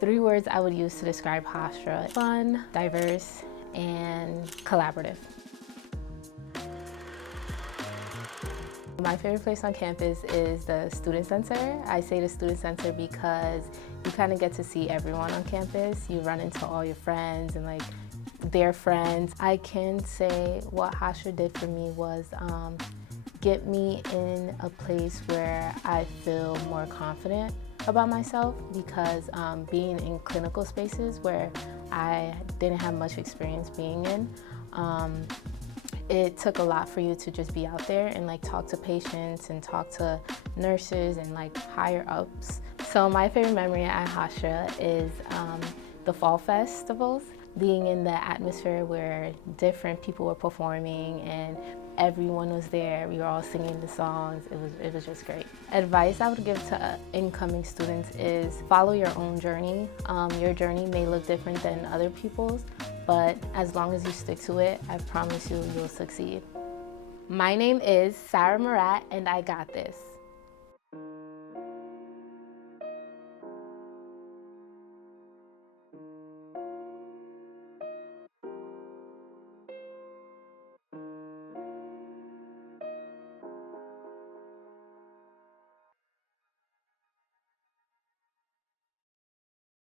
Three words I would use to describe Hofstra: fun, diverse, and collaborative. My favorite place on campus is the Student Center. I say the Student Center because you kind of get to see everyone on campus. You run into all your friends and like their friends. I can say what Hofstra did for me was get me in a place where I feel more confident about myself, because being in clinical spaces where I didn't have much experience being in, it took a lot for you to just be out there and like talk to patients and talk to nurses and like higher ups. So my favorite memory at Hofstra is the fall festivals, being in the atmosphere where different people were performing and everyone was there. We were all singing the songs. It was just great. Advice I would give to incoming students is follow your own journey. Your journey may look different than other people's, but as long as you stick to it, I promise you, you'll succeed. My name is Sara Murat, and I got this.